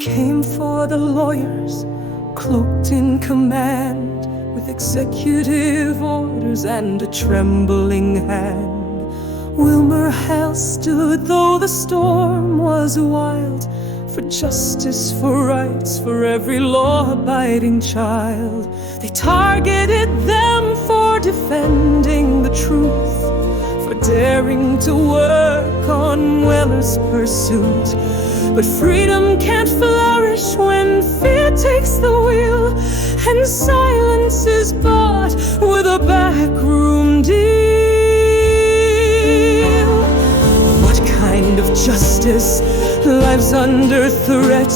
came for the lawyers, cloaked in command, with executive orders and a trembling hand. WilmerHale stood though the storm was wild, for justice, for rights, for every law-abiding child. They targeted them for defending the truth, for daring to work on Weller's pursuit. But freedom can't flourish when fear takes the wheel, and silence is bought with a backroom deal. What kind of justice lives under threat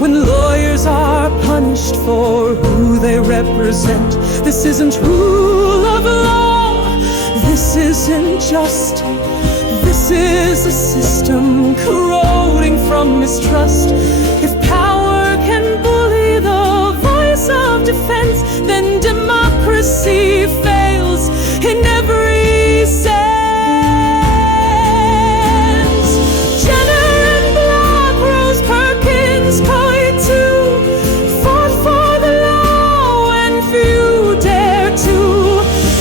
when lawyers are punished for who they represent? This isn't rule of law, this isn't just. This is a system corroding from mistrust. If power can bully the voice of defense, then democracy fails in every sense. Jenner and Block, Rose Perkins, Coy fought for the law and few dare to.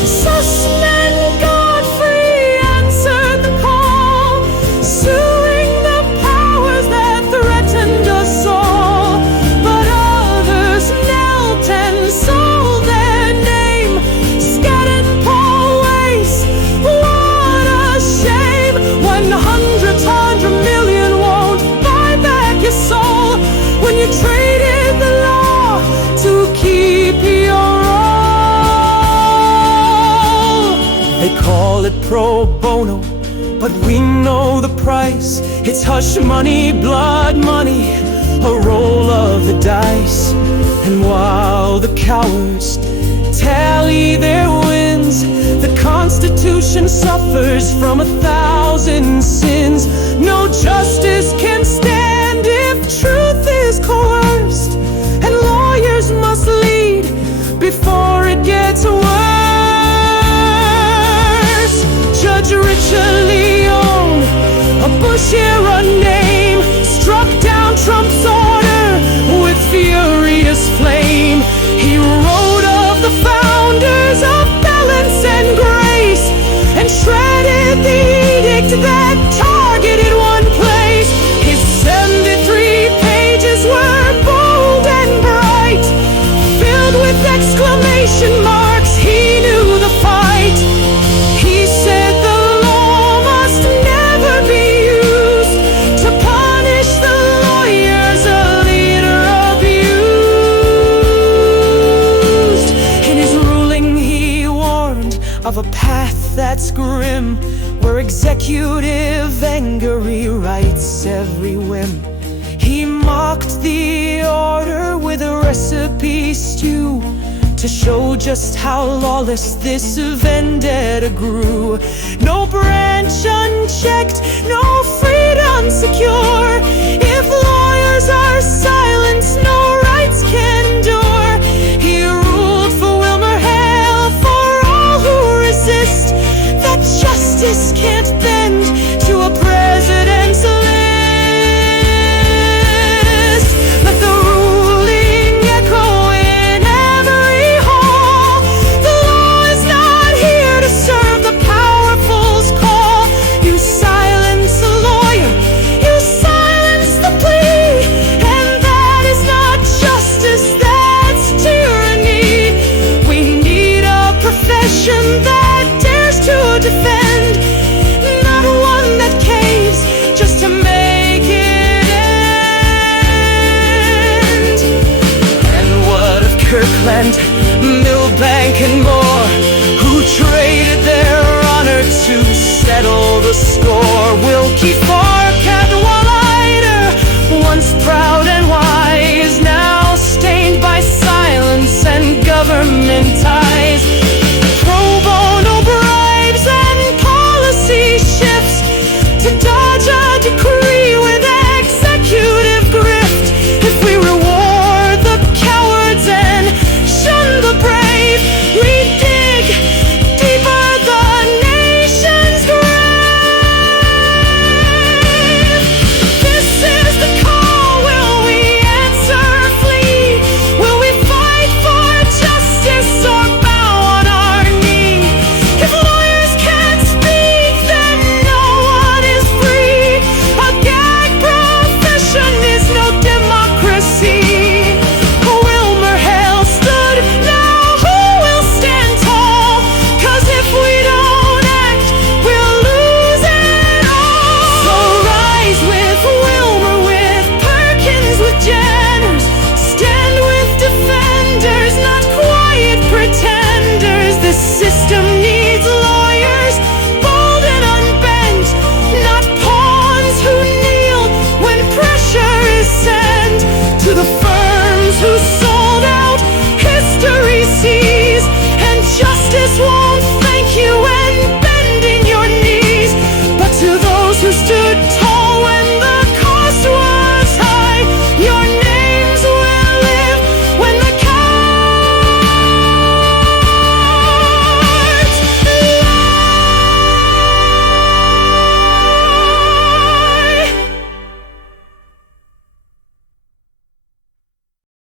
Sussman Godfrey answered the call, suing the powers that threatened us all. But others knelt and sold their name. Skadden, Weiss, what a shame. 100 million won't buy back your soul when you traded the law to keep your all. They call it pro bono, but we know the price. It's hush money, blood money, a roll of the dice. And while the cowards tally their wins, the Constitution suffers from 1,000 sins. No justice can stand if truth is coerced, and lawyers must lead before it gets worse. Judge Richard Leon, a Bush-era name, struck down Trump's order with furious flame. He wrote of the founders of balance and grace, and shredded the edict that targeted one place. His 73 pages were bold and bright, filled with exclamation marks. He knew the fight. He said the law must never be used to punish the lawyers a leader abused. In his ruling he warned of a path that's grim, where executive anger rewrites every whim. He mocked the order with a recipe stew, to show just how lawless this vendetta grew. No branch unchecked, no freedom